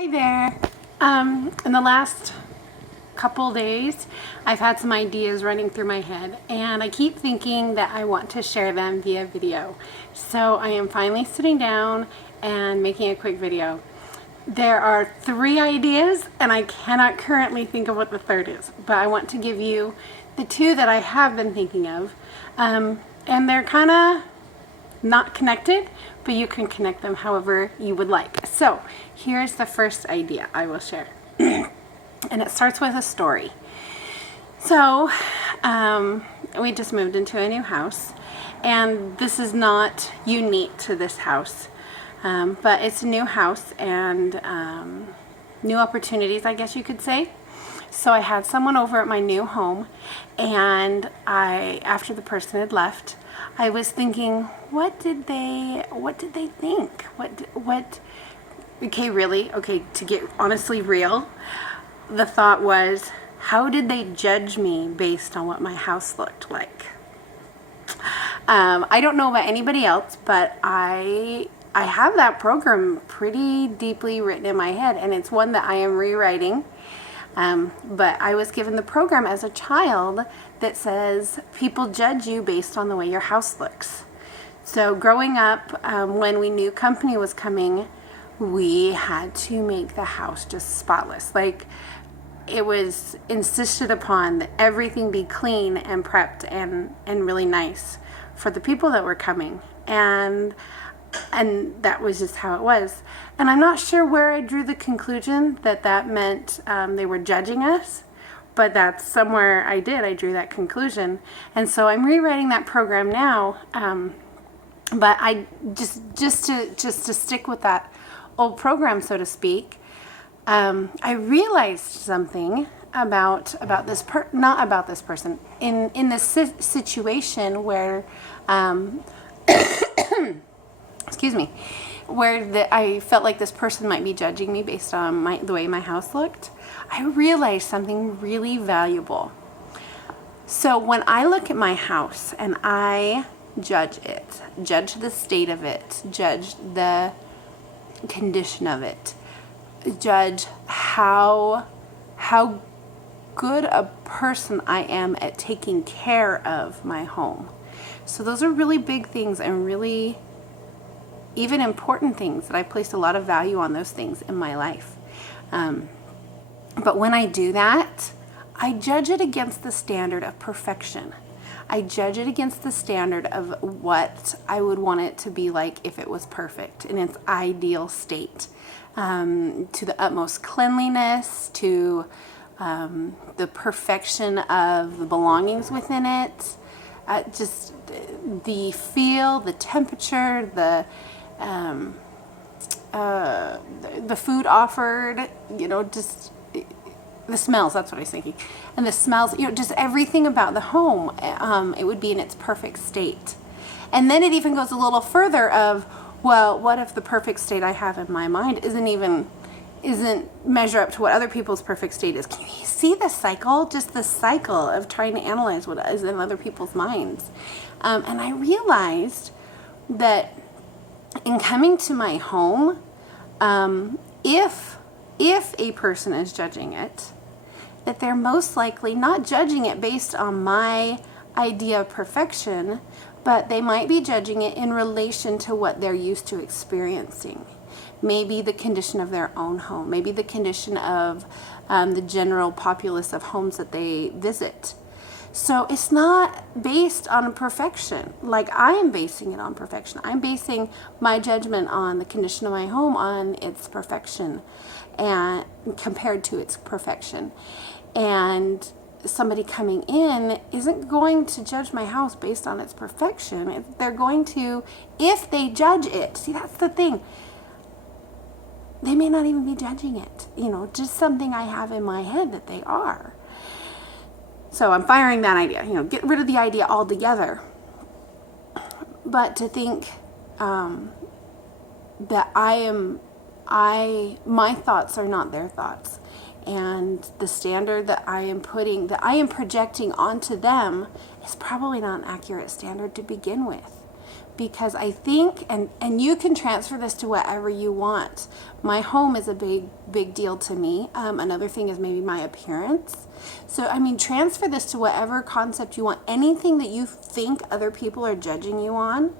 Hi there. In the last couple days, I've had some ideas running through my head, and I keep thinking that I want to share them via video. So I am finally sitting down and making a quick video. There are 3 ideas, and I cannot currently think of what the third is, but I want to give you the 2 that I have been thinking of. And they're kind of not connected, but you can connect them however you would like. So here's the first idea I will share. And it starts with a story. So we just moved into a new house, and this is not unique to this house, but it's a new house and new opportunities, I guess you could say. So I had someone over at my new home, and after the person had left, I was thinking, what did they think? Okay, to get honestly real, the thought was, how did they judge me based on what my house looked like? I don't know about anybody else, but I have that program pretty deeply written in my head, and it's one that I am rewriting. But I was given the program as a child that says people judge you based on the way your house looks. So growing up, when we knew company was coming, we had to make the house just spotless. Like, it was insisted upon that everything be clean and prepped and really nice for the people that were coming. And that was just how it was. And I'm not sure where I drew the conclusion that meant they were judging us, but that's somewhere I drew that conclusion. And so I'm rewriting that program now. But I just to stick with that old program, so to speak, I realized something about this not about this person in this situation where excuse me, where I felt like this person might be judging me based on the way my house looked. I realized something really valuable. So when I look at my house and I judge it, judge the state of it, judge the condition of it, judge how good a person I am at taking care of my home. So those are really big things and really even important things that I place a lot of value on those things in my life. But when I do that, I judge it against the standard of perfection. I judge it against the standard of what I would want it to be like if it was perfect in its ideal state, to the utmost cleanliness, to the perfection of the belongings within it, just the feel, the temperature, the food offered, just the smells, that's what I was thinking. And the smells, just everything about the home, it would be in its perfect state. And then it even goes a little further of, well, what if the perfect state I have in my mind isn't measure up to what other people's perfect state is? Can you see the cycle? Just the cycle of trying to analyze what is in other people's minds. And I realized that in coming to my home, if a person is judging it, that they're most likely not judging it based on my idea of perfection, but they might be judging it in relation to what they're used to experiencing. Maybe the condition of their own home, maybe the condition of the general populace of homes that they visit. So it's not based on perfection like I am basing it on perfection. I'm basing my judgment on the condition of my home on its perfection and compared to its perfection. And somebody coming in isn't going to judge my house based on its perfection. They're going to, if they judge it, see, that's the thing. They may not even be judging it, just something I have in my head that they are. So I'm firing that idea, get rid of the idea altogether. But to think that my thoughts are not their thoughts. And the standard that I am projecting onto them is probably not an accurate standard to begin with. because I think, and you can transfer this to whatever you want. My home is a big deal to me. Another thing is maybe my appearance. So, I mean, transfer this to whatever concept you want. Anything that you think other people are judging you on,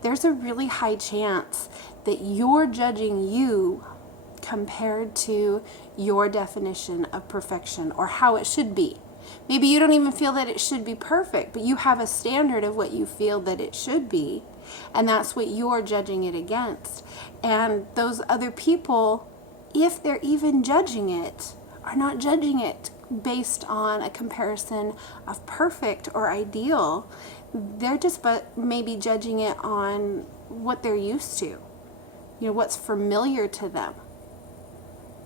there's a really high chance that you're judging you compared to your definition of perfection or how it should be. Maybe you don't even feel that it should be perfect, but you have a standard of what you feel that it should be, and that's what you're judging it against. And those other people, if they're even judging it, are not judging it based on a comparison of perfect or ideal. They're just but maybe judging it on what they're used to, what's familiar to them.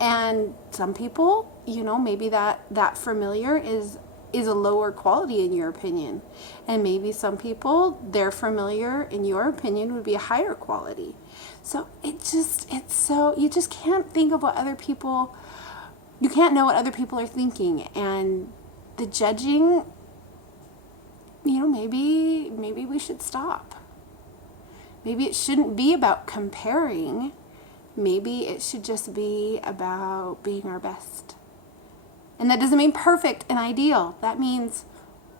And some people, maybe that familiar is a lower quality in your opinion. And maybe some people, their familiar in your opinion would be a higher quality. So you just can't think of what other people, you can't know what other people are thinking. And the judging, maybe we should stop. Maybe it shouldn't be about comparing. Maybe it should just be about being our best. And that doesn't mean perfect and ideal. That means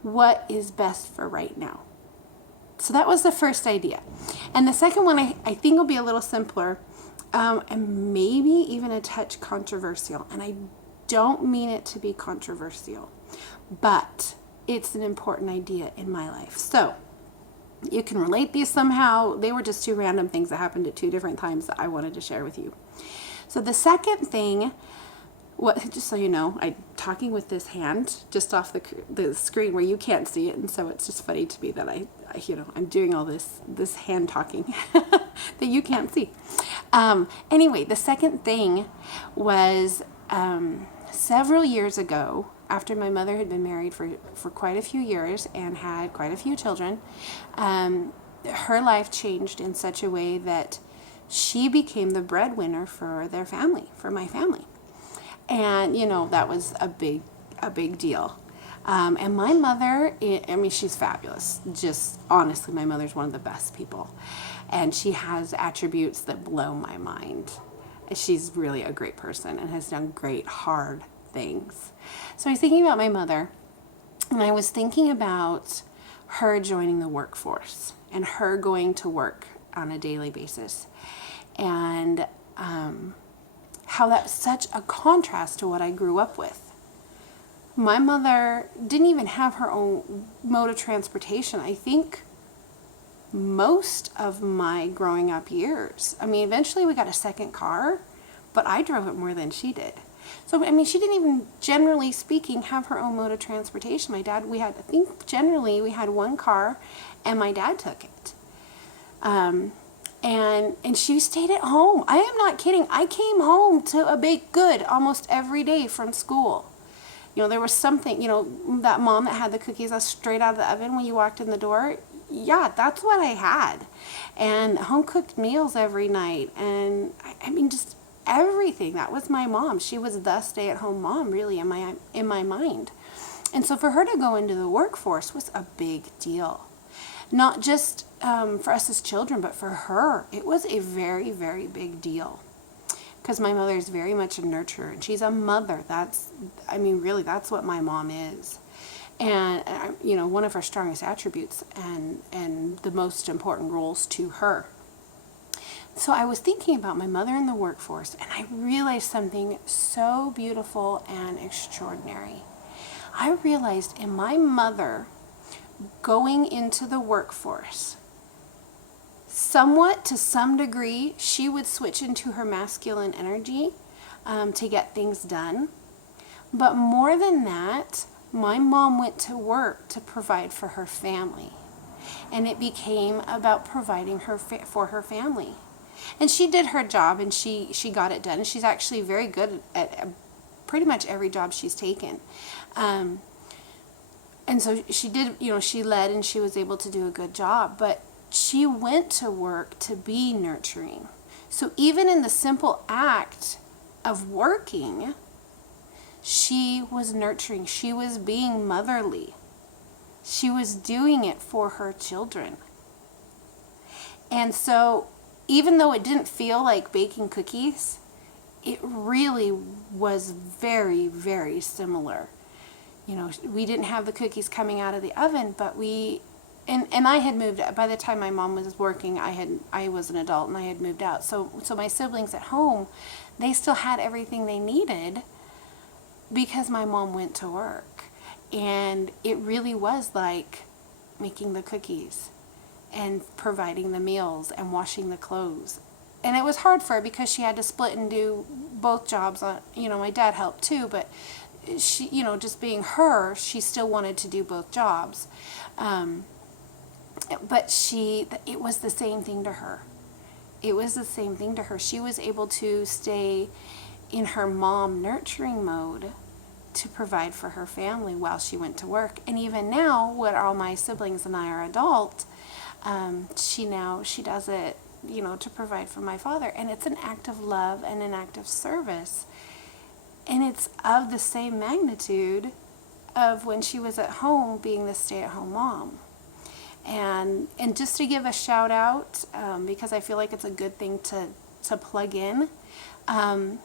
what is best for right now. So that was the first idea. And the second one I think will be a little simpler and maybe even a touch controversial. And I don't mean it to be controversial, but it's an important idea in my life. So you can relate these somehow. They were just two random things that happened at two different times that I wanted to share with you. So the second thing, just so you know, I'm talking with this hand just off the screen where you can't see it, and so it's just funny to me that I'm doing all this hand talking that you can't see. Anyway, the second thing was several years ago, after my mother had been married for quite a few years and had quite a few children, her life changed in such a way that she became the breadwinner for their family, for my family. And, that was a big deal. And my mother, she's fabulous. Just honestly, my mother's one of the best people. And she has attributes that blow my mind. She's really a great person and has done great, hard things. So I was thinking about my mother, and I was thinking about her joining the workforce and her going to work on a daily basis, and how that's such a contrast to what I grew up with. My mother didn't even have her own mode of transportation, I think, most of my growing up years. Eventually we got a second car, but I drove it more than she did. So, she didn't even, generally speaking, have her own mode of transportation. My dad, generally we had one car, and my dad took it. And she stayed at home. I am not kidding. I came home to a baked good almost every day from school. There was something, that mom that had the cookies straight out of the oven when you walked in the door. Yeah, that's what I had. And home cooked meals every night. And just everything. That was my mom. She was the stay-at-home mom, really, in my mind. And so for her to go into the workforce was a big deal. Not just for us as children, but for her, it was a very, very big deal. Because my mother is very much a nurturer, and she's a mother. Really, that's what my mom is. And, one of her strongest attributes and the most important roles to her. So I was thinking about my mother in the workforce, and I realized something so beautiful and extraordinary. I realized in my mother going into the workforce, somewhat to some degree, she would switch into her masculine energy to get things done. But more than that, my mom went to work to provide for her family. And it became about providing for her family. And she did her job, and she got it done. She's actually very good at pretty much every job she's taken. And so she did, she led, and she was able to do a good job. But she went to work to be nurturing. So even in the simple act of working, she was nurturing. She was being motherly. She was doing it for her children. And so even though it didn't feel like baking cookies, it really was very, very similar. You know, we didn't have the cookies coming out of the oven, but and I had moved, by the time my mom was working, I was an adult and I had moved out. So my siblings at home, they still had everything they needed because my mom went to work. And it really was like making the cookies and providing the meals and washing the clothes. And it was hard for her because she had to split and do both jobs. You know, my dad helped too, but she, you know, just being her, she still wanted to do both jobs. But it was the same thing to her. It was the same thing to her. She was able to stay in her mom nurturing mode to provide for her family while she went to work. And even now, when all my siblings and I are adult, she does it, you know, to provide for my father. And it's an act of love and an act of service. And it's of the same magnitude of when she was at home being the stay-at-home mom. And just to give a shout out, because I feel like it's a good thing to plug in, I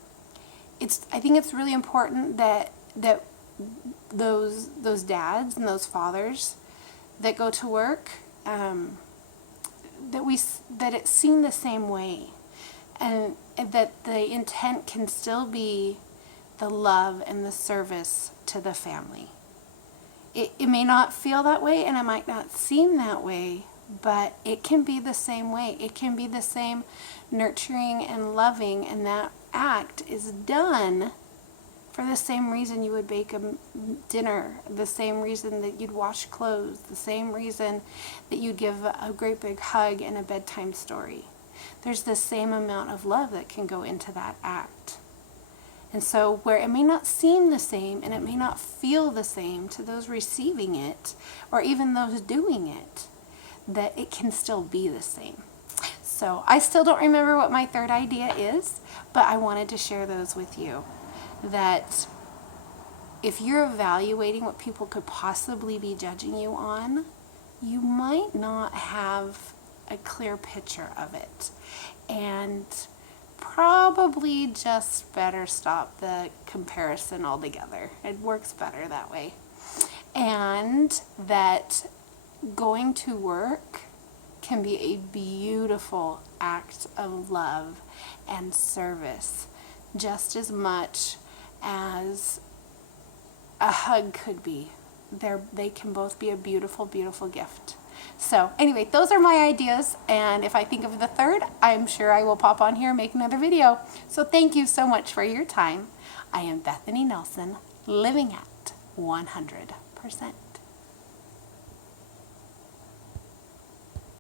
think it's really important that those dads and those fathers that go to work, that it's seen the same way, and that the intent can still be the love and the service to the family. It may not feel that way and it might not seem that way, but it can be the same way. It can be the same nurturing and loving, and that act is done for the same reason you would bake a dinner, the same reason that you'd wash clothes, the same reason that you'd give a great big hug and a bedtime story. There's the same amount of love that can go into that act. And so where it may not seem the same and it may not feel the same to those receiving it or even those doing it, that it can still be the same. So I still don't remember what my third idea is, but I wanted to share those with you. That if you're evaluating what people could possibly be judging you on, you might not have a clear picture of it. And probably just better stop the comparison altogether. It works better that way. And that going to work can be a beautiful act of love and service, just as much as a hug could be. They can both be a beautiful, beautiful gift. So anyway, those are my ideas, and if I think of the third, I'm sure I will pop on here and make another video. So thank you so much for your time. I am Bethany Nelson, living at 100%.